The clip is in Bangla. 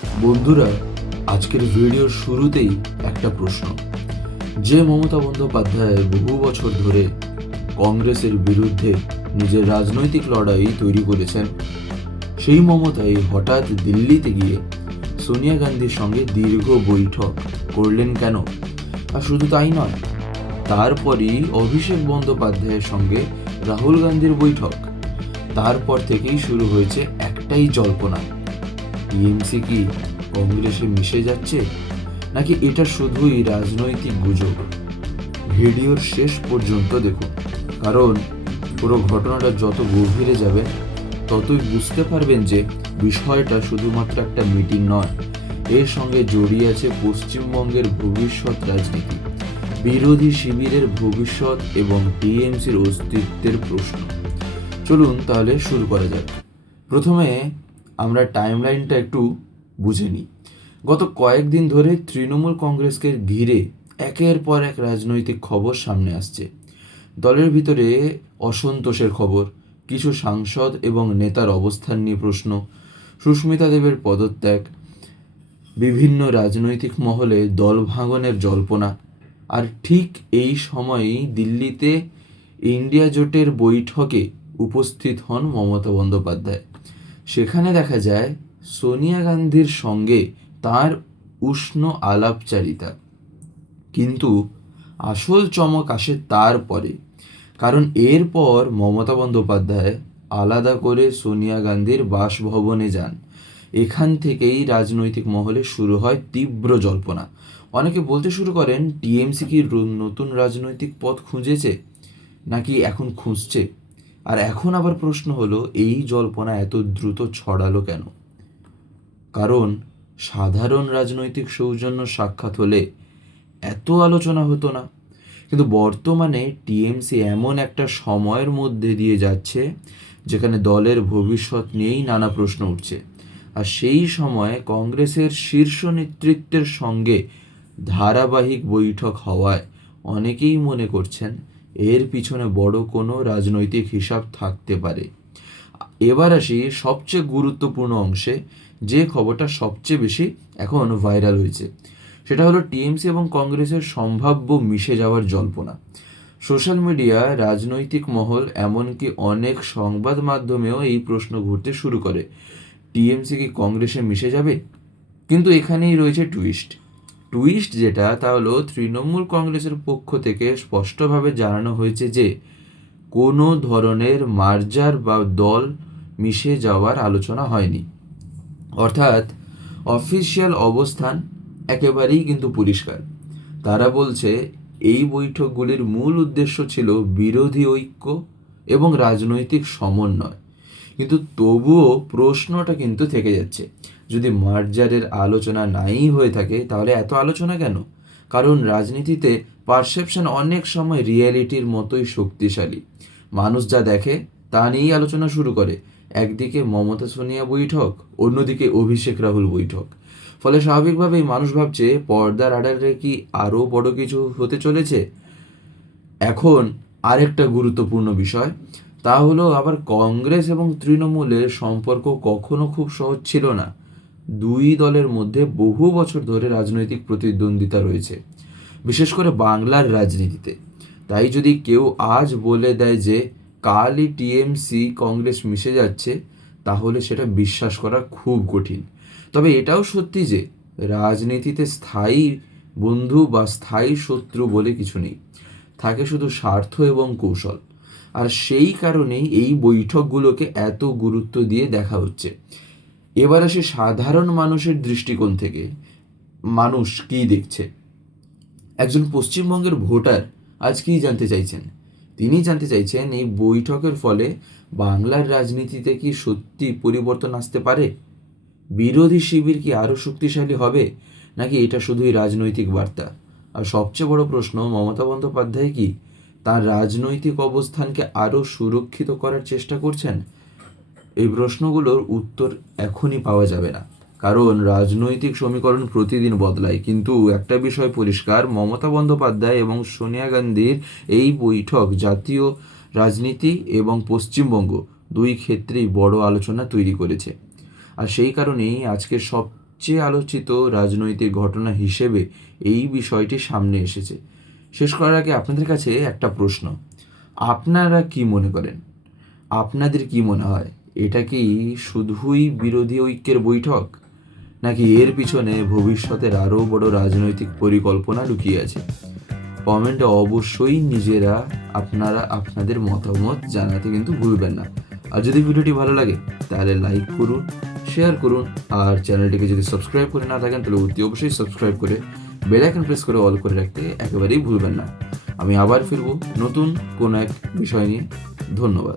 বন্ধুরা, আজকের ভিডিওর শুরুতেই একটা প্রশ্ন। যে মমতা বন্দ্যোপাধ্যায় বহু বছর ধরে কংগ্রেসের বিরুদ্ধে নিজের রাজনৈতিক লড়াই তৈরি করেছেন, সেই মমতাই হঠাৎ দিল্লিতে গিয়ে সোনিয়া গান্ধীর সঙ্গে দীর্ঘ বৈঠক করলেন কেন? আর শুধু তাই নয়, তারপরই অভিষেক বন্দ্যোপাধ্যায়ের সঙ্গে রাহুল গান্ধীর বৈঠক। তারপর থেকেই শুরু হয়েছে একটাই জল্পনা, টিএমসি কি কংগ্রেসে মিশে যাচ্ছে, নাকি এটা শুধুই রাজনৈতিক গুজব? ভিডিওর শেষ পর্যন্ত দেখুন, কারণ পুরো ঘটনাটা যত গভীরে যাবেন ততই বুঝতে পারবেন যে বিষয়টা শুধুমাত্র একটা মিটিং নয়, এর সঙ্গে জড়িয়ে আছে পশ্চিমবঙ্গের ভবিষ্যৎ রাজনীতি, বিরোধী শিবিরের ভবিষ্যৎ এবং টিএমসির অস্তিত্বের প্রশ্ন। চলুন তাহলে শুরু করা যাক। প্রথমে আমরা টাইমলাইনটা একটু বুঝে নিই। গত কয়েকদিন ধরে তৃণমূল কংগ্রেসকে ঘিরে একের পর এক রাজনৈতিক খবর সামনে আসছে। দলের ভিতরে অসন্তোষের খবর, কিছু সাংসদ এবং নেতার অবস্থান নিয়ে প্রশ্ন, সুস্মিতা দেবের পদত্যাগ, বিভিন্ন রাজনৈতিক মহলে দল ভাঙনের জল্পনা। আর ঠিক এই সময়েই দিল্লিতে ইন্ডিয়া জোটের বৈঠকে উপস্থিত হন মমতা বন্দ্যোপাধ্যায়। সেখানে দেখা যায় সোনিয়া গান্ধীর সঙ্গে তার উষ্ণ আলাপচারিতা। কিন্তু আসল চমক আসে তারপরে, কারণ এরপর মমতা বন্দ্যোপাধ্যায় আলাদা করে সোনিয়া গান্ধীর বাসভবনে যান। এখান থেকেই রাজনৈতিক মহলে শুরু হয় তীব্র জল্পনা। অনেকে বলতে শুরু করেন, টিএমসি কি নতুন রাজনৈতিক পথ খুঁজেছে, নাকি এখন খুঁজছে? আর এখন আবার প্রশ্ন হলো, এই জল্পনা এত দ্রুত ছড়ালো কেন? কারণ সাধারণ রাজনৈতিক সৌজন্য সাক্ষাৎ হলে এত আলোচনা হতো না। কিন্তু বর্তমানে টিএমসি এমন একটা সময়ের মধ্যে দিয়ে যাচ্ছে যেখানে দলের ভবিষ্যৎ নিয়েই নানা প্রশ্ন উঠছে। আর সেই সময় কংগ্রেসের শীর্ষ নেতৃত্বের সঙ্গে ধারাবাহিক বৈঠক হওয়ায় অনেকেই মনে করছেন এর পিছনে বড় কোনো রাজনৈতিক হিসাব থাকতে পারে। এবার আসি সবচেয়ে গুরুত্বপূর্ণ অংশে, যে খবরটা সবচেয়ে বেশি এখন ভাইরাল হয়েছে। সেটা হলো টিএমসি এবং কংগ্রেসের সম্ভাব্য মিশে যাওয়ার জল্পনা। সোশ্যাল মিডিয়া, রাজনৈতিক মহল, এমনকি অনেক সংবাদ মাধ্যমেও এই প্রশ্ন ঘুরতে শুরু করে, টিএমসি কি কংগ্রেসে মিশে যাবে? কিন্তু এখানেই রয়েছে টুইস্ট যেটা, তা হলো তৃণমূল কংগ্রেসের পক্ষ থেকে স্পষ্টভাবে জানানো হয়েছে যে কোনো ধরনের মার্জার বা দল মিশে যাওয়ার আলোচনা হয়নি। অর্থাৎ অফিসিয়াল অবস্থান একেবারেই কিন্তু পরিষ্কার। তারা বলছে এই বৈঠকগুলির মূল উদ্দেশ্য ছিল বিরোধী ঐক্য এবং রাজনৈতিক সমন্বয়। কিন্তু তবুও প্রশ্নটা কিন্তু থেকে যাচ্ছে, যদি মার্জারের আলোচনা নাই হয়ে থাকে তাহলে এত আলোচনা কেন? কারণ রাজনীতিতে পারসেপশন অনেক সময় রিয়েলিটির মতোই শক্তিশালী। মানুষ যা দেখে তা নিয়েই আলোচনা শুরু করে। একদিকে মমতা সোনিয়া বৈঠক, অন্যদিকে অভিষেক রাহুল বৈঠক। ফলে স্বাভাবিকভাবেই মানুষ ভাবছে পর্দার আড়ালে কি আরও বড় কিছু হতে চলেছে। এখন আরেকটা গুরুত্বপূর্ণ বিষয়, তা হলো আবার কংগ্রেস এবং তৃণমূলের সম্পর্ক কখনো খুব সহজ ছিল না। দুই দলের মধ্যে বহু বছর ধরে রাজনৈতিক প্রতিদ্বন্দ্বিতা রয়েছে, বিশেষ করে বাংলার রাজনীতিতে। তাই যদি কেউ আজ বলে দেয় যে কালই টিএমসি কংগ্রেস মিশে যাচ্ছে, তাহলে সেটা বিশ্বাস করা খুব কঠিন। তবে এটাও সত্যি যে রাজনীতিতে স্থায়ী বন্ধু বা স্থায়ী শত্রু বলে কিছু নেই, থাকে শুধু স্বার্থ এবং কৌশল। আর সেই কারণেই এই বৈঠকগুলোকে এত গুরুত্ব দিয়ে দেখা হচ্ছে। এবার আসে সাধারণ মানুষের দৃষ্টিকোণ থেকে, মানুষ কী দেখছে। একজন পশ্চিমবঙ্গের ভোটার আজ কী জানতে চাইছেন? তিনি জানতে চাইছেন এই বৈঠকের ফলে বাংলার রাজনীতিতে কি সত্যি পরিবর্তন আসতে পারে? বিরোধী শিবির কি আরও শক্তিশালী হবে, নাকি এটা শুধুই রাজনৈতিক বার্তা? আর সবচেয়ে বড় প্রশ্ন, মমতা বন্দ্যোপাধ্যায় কি তার রাজনৈতিক অবস্থানকে আরও সুরক্ষিত করার চেষ্টা করছেন? এই প্রশ্নগুলোর উত্তর এখনই পাওয়া যাবে না, কারণ রাজনৈতিক সমীকরণ প্রতিদিন বদলায়। কিন্তু একটা বিষয় পরিষ্কার, মমতা বন্দ্যোপাধ্যায় এবং সোনিয়া গান্ধীর এই বৈঠক জাতীয় রাজনীতি এবং পশ্চিমবঙ্গ দুই ক্ষেত্রেই বড় আলোচনা তৈরি করেছে। আর সেই কারণেই আজকের সব সবচেয়ে আলোচিত রাজনৈতিক ঘটনা হিসেবে এই বিষয়টি সামনে এসেছে। শেষ করার আগে আপনাদের কাছে একটা প্রশ্ন, আপনারা কি মনে করেন? আপনাদের কি মনে হয়, এটা কি শুধুই বিরোধী ঐক্যের বৈঠক, নাকি এর পিছনে ভবিষ্যতের আরও বড় রাজনৈতিক পরিকল্পনা লুকিয়ে আছে? কমেন্টে অবশ্যই আপনারা আপনাদের মতামত জানাতে কিন্তু ভুলবেন না। আর যদি ভিডিওটি ভালো লাগে তাহলে লাইক করুন, শেয়ার করুন, আর চ্যানেলটিকে যদি সাবস্ক্রাইব করে না থাকেন তাহলে অতি অবশ্যই সাবস্ক্রাইব করে বেল আইকন প্রেস করে অল করে রাখতে একেবারেই ভুলবেন না। আমি আবার ফিরবো নতুন কোনো এক বিষয় নিয়ে। ধন্যবাদ।